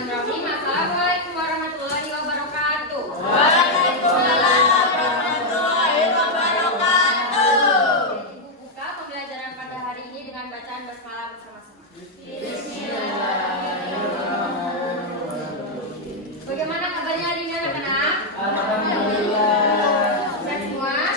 Bismillahirrahmanirrahim. Assalamualaikum warahmatullahi wabarakatuh. Waalaikumsalam warahmatullahi wabarakatuh. Ibu buka pembelajaran pada hari ini dengan bacaan basmalah bersama-sama. Bismillahirrahmanirrahim. Bagaimana kabarnya hari ini anak-anak? Alhamdulillah. Sehat semua?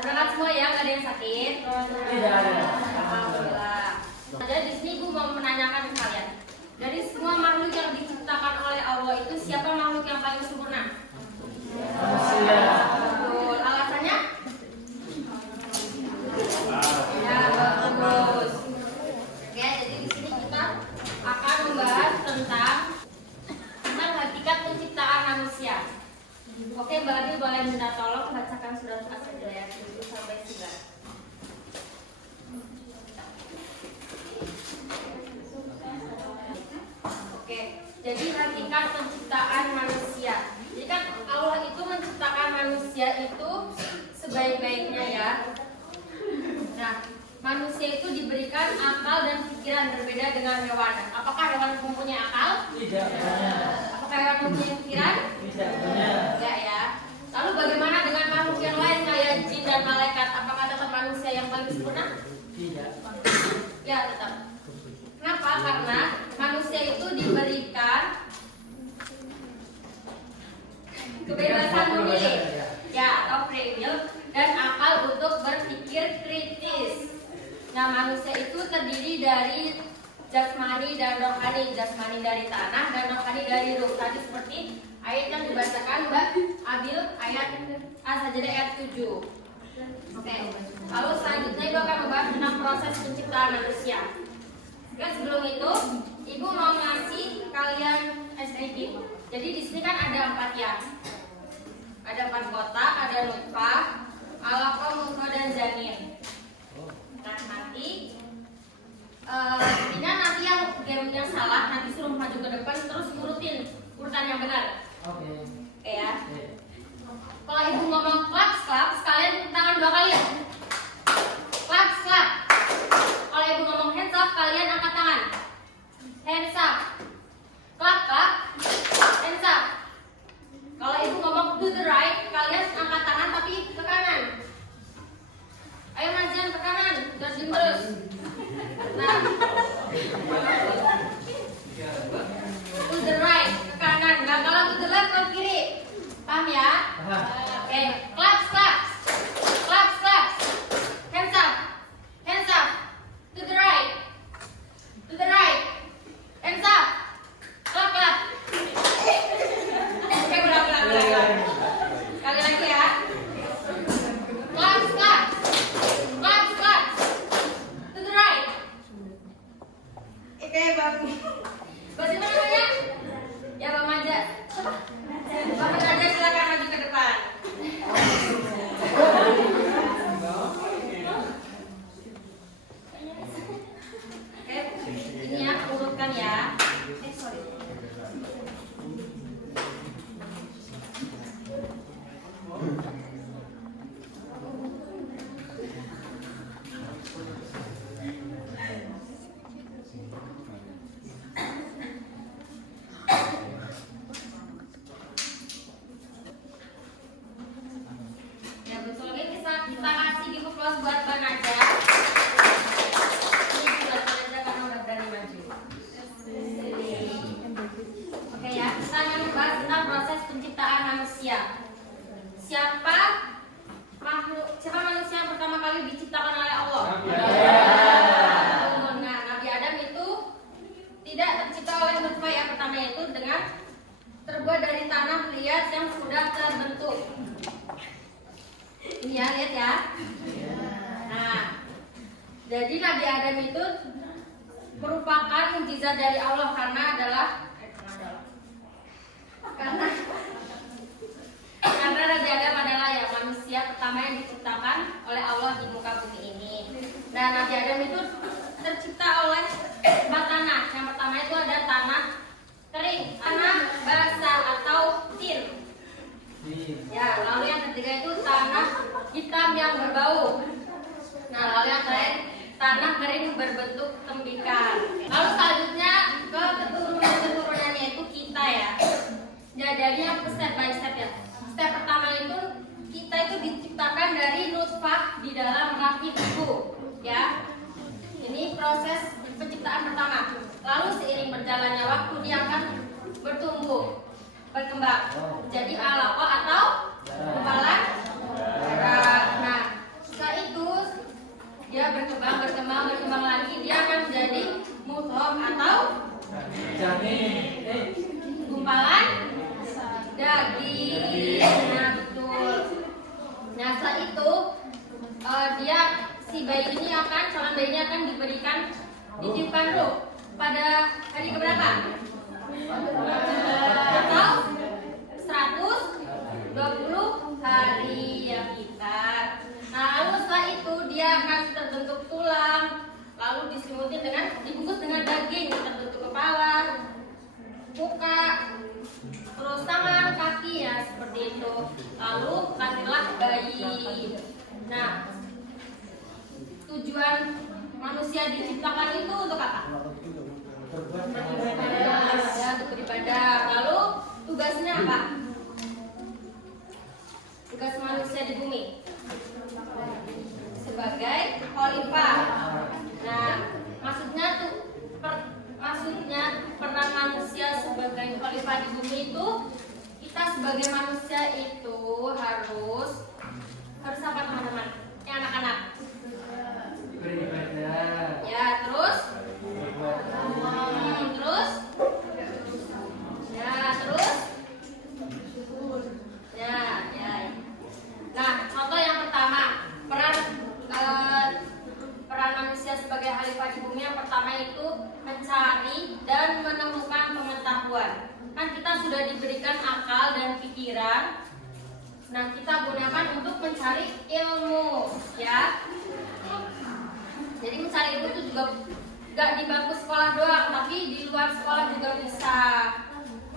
Berangkat semua ya, nggak ada yang sakit? Tidak ada. Alhamdulillah. Jadi di sini ibu mau menanyakan ke kalian. Dari semua makhluk yang diciptakan oleh Allah itu siapa makhluk yang paling sempurna? Manusia. Betul. Alasannya? Ya, bagus. Oke, jadi di sini kita akan membahas tentang hakikat penciptaan manusia. Oke, Mbak Adil boleh minta tolong bacakan surat As-Sajdah 7 sampai 9. Oke, jadi hakikat penciptaan manusia. Jadi kan Allah itu menciptakan manusia itu sebaik-baiknya ya. Nah, manusia itu diberikan akal dan pikiran berbeda dengan hewan. Apakah hewan mempunyai akal? Tidak punya. Apakah hewan mempunyai pikiran? Tidak punya. Enggak ya. Lalu bagaimana dengan makhluk yang lain kayak jin dan malaikat? Apakah tetap manusia yang paling sempurna? Tidak. Ya, tetap. Kenapa? Karena manusia itu diberikan kebebasan memilih, ya, atau free will, dan akal untuk berpikir kritis. Nah, manusia itu terdiri dari jasmani dan rohani. Jasmani dari tanah dan rohani dari ruh. Tadi seperti ayat yang dibacakan Mbak Abil, ayat As-Sajdah ayat 7. Oke. Lalu selanjutnya Ibu akan membahas tentang proses penciptaan manusia. Oke, sebelum itu Ibu mau ngasih kalian SID. Jadi di sini kan ada 4 ya. Ada 4 kotak, ada nutfah, alaqah, mudghah, dan janin. Nah, nanti nanti yang gamenya salah nanti suruh maju ke depan terus urutin urutan yang benar. Oke. Oke ya. Kalau Ibu ngomong claps, claps, kalian tepuk tangan 2 kali ya. Claps, clap. Kalau Ibu ngomong hands up, kalian angkat tangan. Hands up. Clap, clap. Hands up. Kalau Ibu ngomong to the right, kalian angkat tangan tapi ke kanan. Ayo majian ke kanan, jangan terus. Nah, to the right, ke kanan. Nah, kalau to the left, ke kiri. Paham ya? Paham. Oke, claps, claps. Claps, claps. Hands up. Hands up. To the right. To the right. Hands up. Clap, clap. Oke, ulang. Sekali lagi ya. Claps, claps. Claps, claps. To the right. Oke, Bang. Bagaimana namanya? Ya, Bang Maja. Bang Maja silakan maju ke depan. Oke, ini ya, urutkan ya. Sorry. Ya betul, oke, kita kasih gift plus buat Bang Naja. Ini buat Bang Naja karena udah berani maju. Oke ya, kita akan membahas tentang proses penciptaan manusia. Siapa manusia yang pertama kali diciptakan oleh Allah? Nah, Nabi Adam itu tidak tercipta oleh nutfah yang pertama, yaitu dengan terbuat dari tanah liat yang sudah terbentuk. Ini ya, lihat ya. Nah, jadi Nabi Adam itu merupakan mukjizat dari Allah karena Nabi Adam adalah ya manusia pertama yang diciptakan oleh Allah di muka bumi ini. Nah, Nabi Adam itu tercipta oleh 4 tanah. Yang pertama itu ada tanah kering, tanah basah atau tin. Ya, lalu yang ketiga itu tanah hitam yang berbau. Nah, lalu yang terakhir tanah kering berbentuk tembikar. Lalu selanjutnya ke keturunan atau janin, gumpalan daging. Nah, betul. Nah, setelah itu dia si bayi ini calon bayi ini akan ditiupkan ruh pada hari keberapa? Atau 120 hari ya kita. Nah, lalu setelah itu dia akan terbentuk tulang, lalu dibungkus dengan daging, terbentuk kepala, muka, terus tangan, kaki ya seperti itu. Lalu lahirlah bayi. Nah, tujuan manusia diciptakan itu untuk apa? Ya, untuk beribadah. Lalu tugasnya apa? Tugas manusia di bumi sebagai khalifah. Nah, maksudnya peran manusia sebagai khalifah di bumi itu, kita sebagai manusia itu harus apa teman-teman? Ini anak-anak. beribadah, Ya, terus ya. Nah, contoh yang pertama, peran manusia sebagai khalifah di bumi yang pertama itu mencari dan menemukan pengetahuan. Kan kita sudah diberikan akal dan pikiran. Nah, kita gunakan untuk mencari ilmu, ya. Jadi mencari ilmu itu juga gak di bangku sekolah doang, tapi di luar sekolah juga bisa.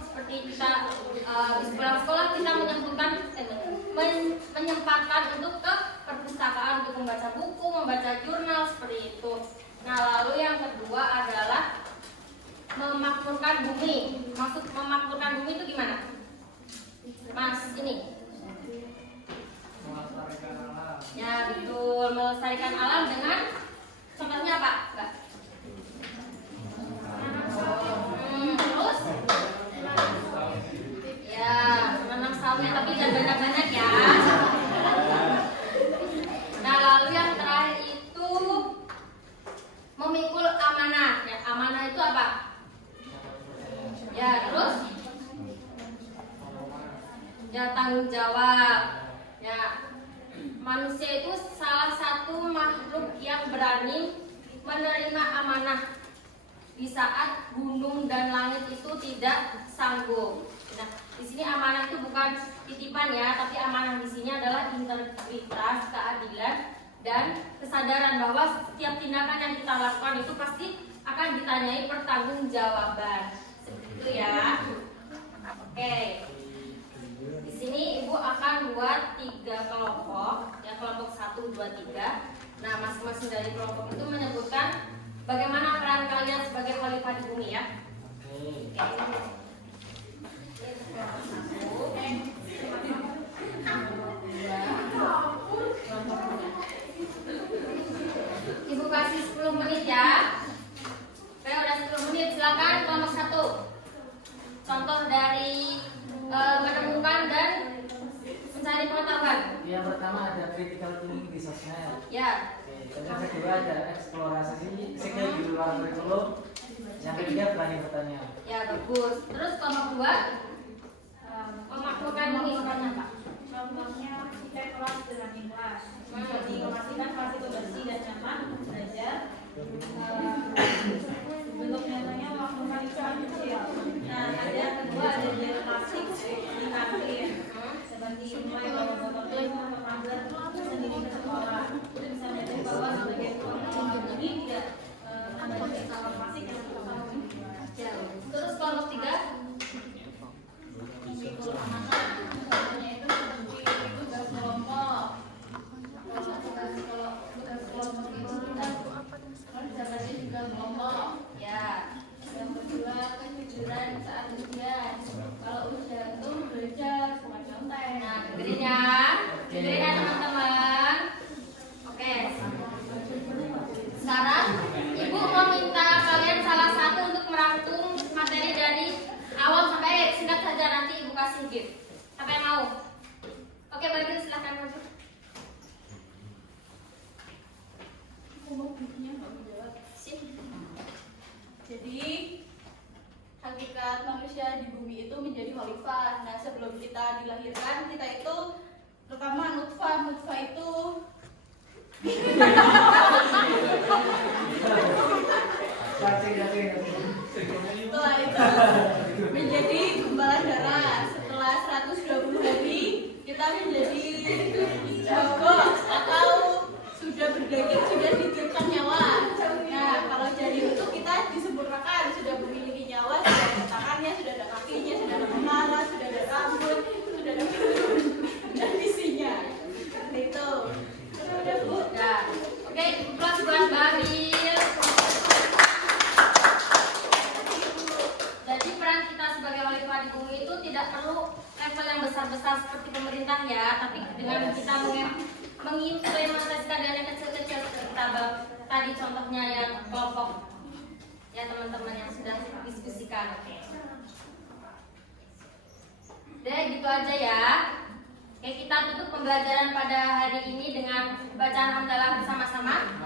Seperti kita di sekolah kita menyempatkan untuk ke perpustakaan untuk membaca buku, membaca jurnal seperti itu. Nah, lalu yang kedua adalah memakmurkan bumi. Maksud memakmurkan bumi itu gimana? Mas, ini. melestarikan alam, Ya, betul, melestarikan alam dengan contohnya apa? Enggak. Terus? Ya, menanam sawit tapi jangan banyak-banyak ya. Nah, lalu yang terakhir itu memikul amanah. Ya, amanah itu apa? Ya, terus? Ya, tanggung jawab. Ya, manusia itu salah satu makhluk yang berani menerima amanah di saat gunung dan langit itu tidak sanggup. Nah, di sini amanah itu bukan titipan ya, tapi amanah di sini adalah integritas, keadilan, dan kesadaran bahwa setiap tindakan yang kita lakukan itu pasti akan ditanyai pertanggungjawaban. Seperti itu ya. Oke. Di sini Ibu akan buat 3 kelompok, ya, kelompok 1, 2, 3. Nah, masing-masing dari kelompok itu menyebutkan bagaimana peran kalian sebagai khalifah di bumi ya. Oke. Ibu kasih 10 menit ya. Oke, udah 10 menit. Silakan kelompok 1. Contoh dari menemukan dan mencari pengetahuan. yang pertama ada critical thinking di sosmed. Ya. Oke, yang kedua ada eksplorasi skill di luar kurikulum. Yang ketiga berani bertanya. Ya, bagus. Terus kelompok 2 memakmurkan bumi seperti apa? Contohnya kita kelas dengan ikhlas. Jadi memastikan kelas itu bersih dan nyaman untuk belajar. Bentuk nyatanya memakmurkan itu kecil. Nah, ada yang kedua ada diet plastik di kantin. Seperti mulai bawa botol minum atau mager sendiri ke sekolah. Itu bisa menjadi bahwa sebagai kelompok ini tidak membaca sampah plastik yang kita tahu. Ya. Terus kelompok 3 Memikul amanah, contohnya itu seperti tugas kelompok. Tugas kelompok itu kita harus dapat juga kelompok. ya. Yang kedua kejujuran saat ujian. Kalau ujian itu belajar bukan contek. Nah, dengerin ya. Dengerin ya teman-teman. Oke. Sekarang Ibu mau minta kalian salah satu untuk merangkum materi dari awal sampai akhir. Singkat saja, nanti Ibu kasih gift. Siapa yang mau? Oke, bagi silakan maju. Aku mau bukunya nggak mau jawab. Sip. Jadi hakikat manusia di bumi itu menjadi khalifah. Nah, sebelum kita dilahirkan, kita itu pertama nutfah. Nutfah itu setelah itu menjadi gumpalan darah. Setelah 120 hari kita menjadi jago atau sudah berdaging, sudah ditiupkan nyawa. Nah, kalau jadi itu kita disempurnakan, sudah memiliki nyawa, sudah ada tangannya, sudah ada kakinya, sudah ada kepala, sudah ada rambut, sudah ada dan isinya. Seperti itu. Udah Bu. Ya. Oke, kelas buat Babil. Jadi peran kita sebagai khalifah di bumi itu tidak perlu level yang besar-besar seperti pemerintah ya, tapi dengan kita mengimplementasikan yang kecil-kecil seperti tadi contohnya yang kelompok ya teman-teman yang sudah diskusikan. Oke. Deh gitu aja ya. Oke, kita tutup pembelajaran pada hari ini dengan bacaan hamdalah bersama-sama.